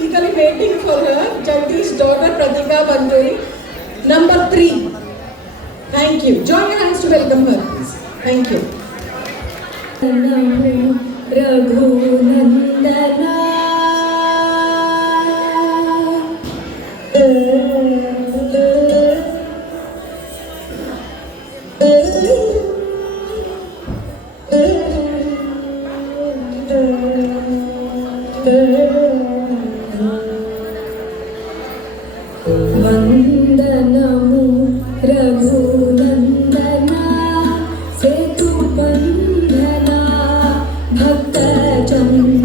eagerly waiting for her. Jagdish daughter Pratika Banduri. Number 3. Thank you. Join your hands to welcome her, please. Thank you. Raghunandana ವಂದನಮು ರಘುನಂದನ ಸೇತು ಬಂಧನ ಭಕ್ತ ಚಂದ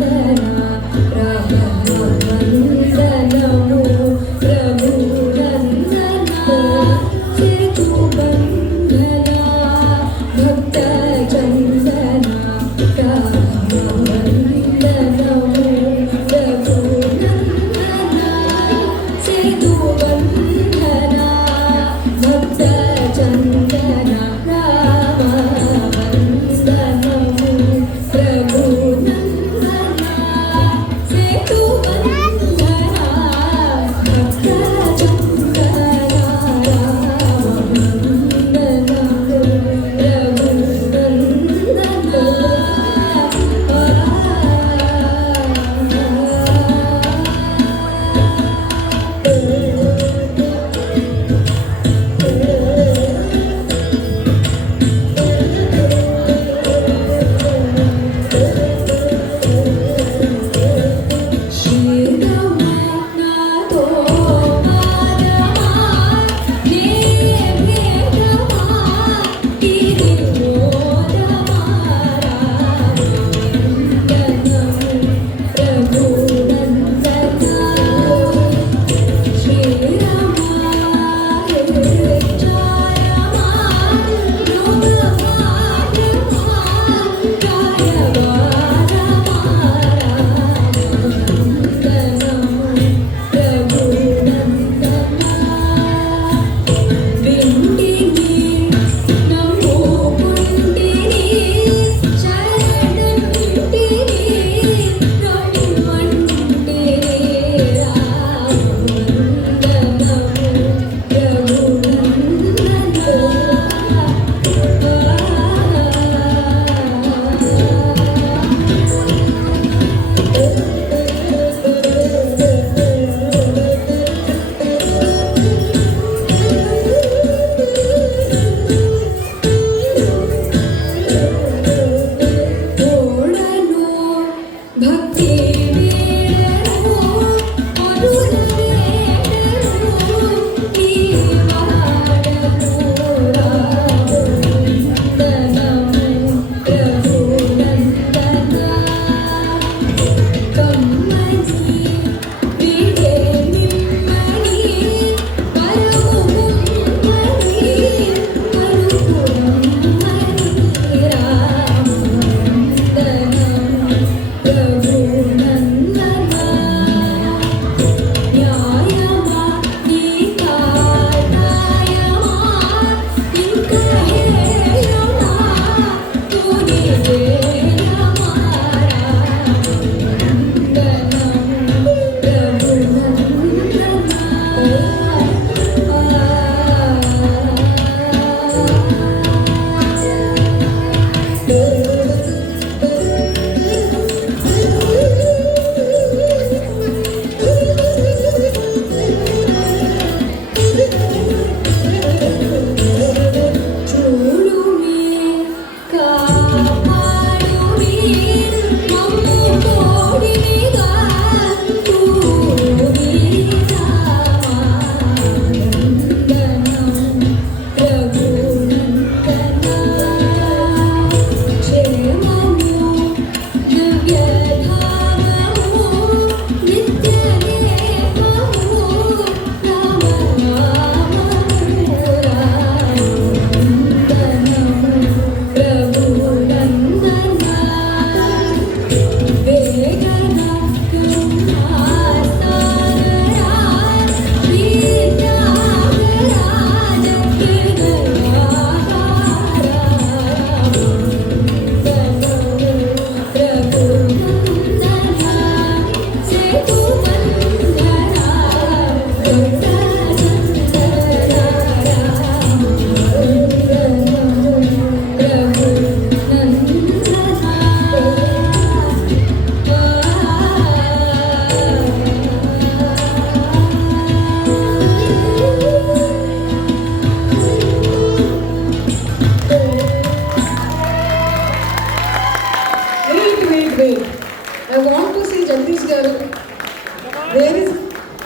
Where is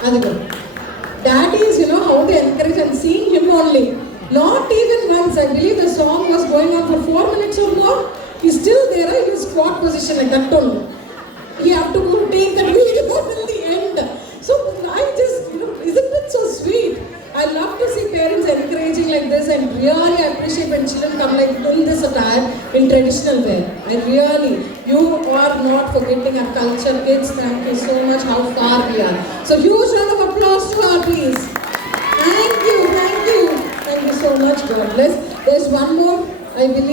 Adigo? Daddy is, how to encourage and seeing him only. Not even once. I believe the song was going on for 4 minutes or more. He's still there in his squat position like that only. He have to go take that video till the end. So I just, isn't it so sweet? I love to see parents encouraging like this, and really appreciate when children come like in this attire in traditional wear. You are not forgetting our culture, kids. Thank you so much. How far we are. So huge round of applause to her, please. Thank you so much. God bless. There's one more, I believe.